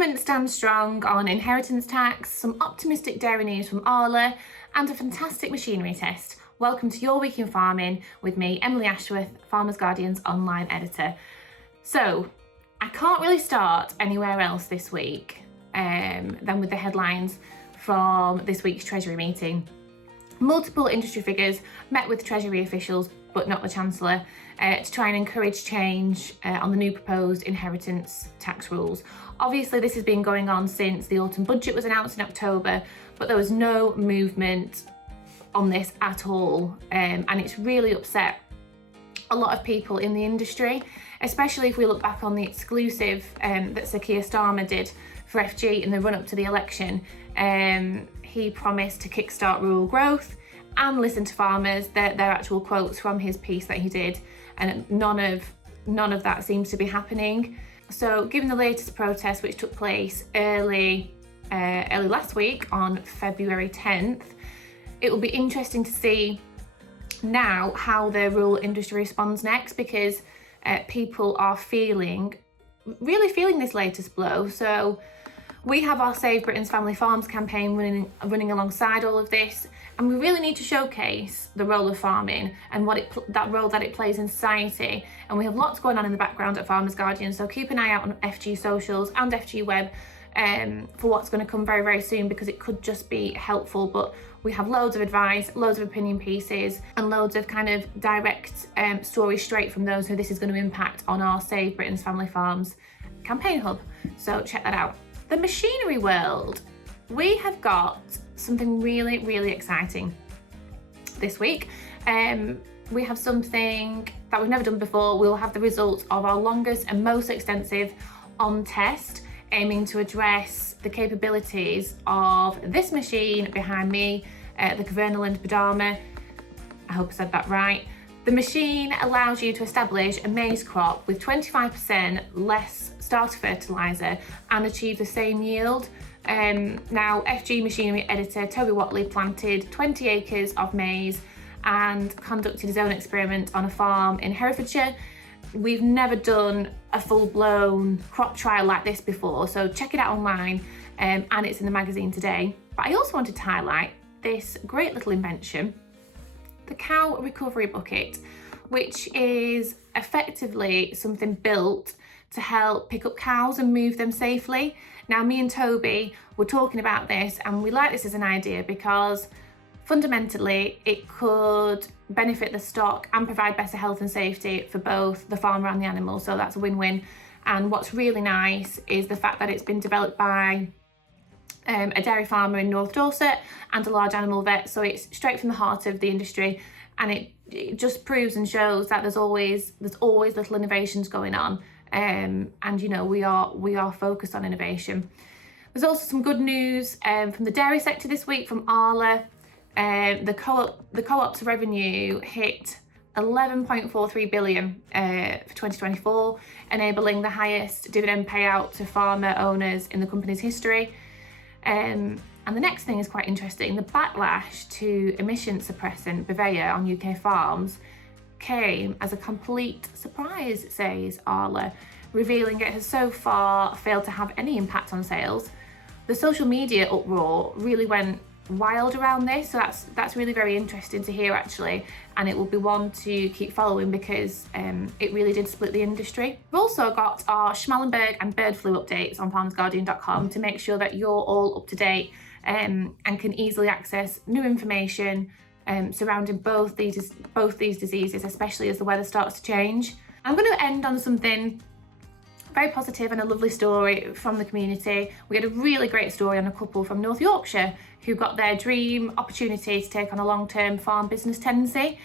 Government stands strong on inheritance tax, some optimistic dairy news from Arla, and a fantastic machinery test. Welcome to Your Week in Farming with me, Emily Ashworth, Farmers Guardian's online editor. So, I can't really start anywhere else this week than with the headlines from this week's Treasury meeting. Multiple industry figures met with Treasury officials, but not the Chancellor, to try and encourage change on the new proposed inheritance tax rules. Obviously, this has been going on since the autumn budget was announced in October, but there was no movement on this at all, and it's really upset a lot of people in the industry, especially if we look back on the exclusive that Sir Keir Starmer did for FG in the run-up to the election. He promised to kickstart rural growth and listen to farmers, their actual quotes from his piece that he did, and none of that seems to be happening. So given the latest protest, which took place early last week on February 10th, it will be interesting to see now how the rural industry responds next, because people are really feeling this latest blow. So we have our Save Britain's Family Farms campaign running alongside all of this, and we really need to showcase the role of farming and that role that it plays in society. And we have lots going on in the background at Farmers Guardian, so keep an eye out on FG socials and FG Web for what's going to come very, very soon, because it could just be helpful. But we have loads of advice, loads of opinion pieces, and loads of kind of direct stories straight from those who this is going to impact on our Save Britain's Family Farms campaign hub. So check that out. The machinery world, we have got something really, really exciting this week. We have something that we've never done before. We'll have the results of our longest and most extensive on test, aiming to address the capabilities of this machine behind me, the Kverneland Bedama. I hope I said that right. The machine allows you to establish a maize crop with 25% less starter fertiliser and achieve the same yield. Now, FG machinery editor Toby Watley planted 20 acres of maize and conducted his own experiment on a farm in Herefordshire. We've never done a full-blown crop trial like this before, so check it out online, and it's in the magazine today. But I also wanted to highlight this great little invention, the cow recovery bucket, which is effectively something built to help pick up cows and move them safely. Now, me and Toby were talking about this, and we like this as an idea because fundamentally it could benefit the stock and provide better health and safety for both the farmer and the animal, so that's a win-win. And what's really nice is the fact that it's been developed by a dairy farmer in North Dorset and a large animal vet, so it's straight from the heart of the industry, and it just proves and shows that there's always little innovations going on, and you know, we are focused on innovation. There's also some good news from the dairy sector this week from Arla. The co-op's revenue hit 11.43 billion for 2024, enabling the highest dividend payout to farmer owners in the company's history. And the next thing is quite interesting. The backlash to emission suppressant Bovea on UK farms came as a complete surprise, says Arla, revealing it has so far failed to have any impact on sales. The social media uproar really went wild around this, so that's really very interesting to hear, actually, and it will be one to keep following because it really did split the industry. We've also got our Schmallenberg and bird flu updates on farmersguardian.com to make sure that you're all up to date and can easily access new information surrounding both these diseases, especially as the weather starts to change. I'm going to end on something very positive and a lovely story from the community. We had a really great story on a couple from North Yorkshire who got their dream opportunity to take on a long-term farm business tenancy.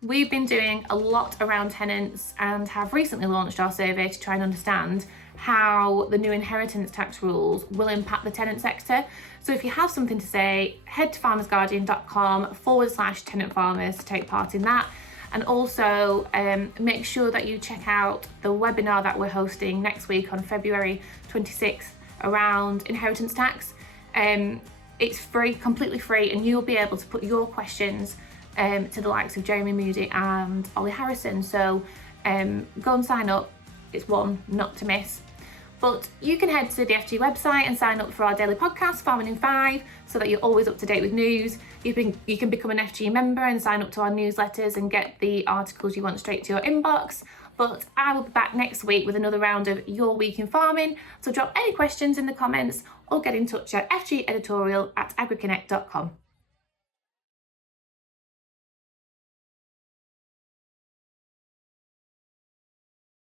We've been doing a lot around tenants and have recently launched our survey to try and understand how the new inheritance tax rules will impact the tenant sector. So if you have something to say, head to farmersguardian.com/tenant farmers to take part in that. And also make sure that you check out the webinar that we're hosting next week on February 26th around inheritance tax. It's free, completely free, and you'll be able to put your questions to the likes of Jeremy Moody and Ollie Harrison. So go and sign up. It's one not to miss. But you can head to the FG website and sign up for our daily podcast, Farming in 5, so that you're always up to date with news. You can become an FG member and sign up to our newsletters and get the articles you want straight to your inbox. But I will be back next week with another round of Your Week in Farming. So drop any questions in the comments or get in touch at fgeditorial@agriconnect.com.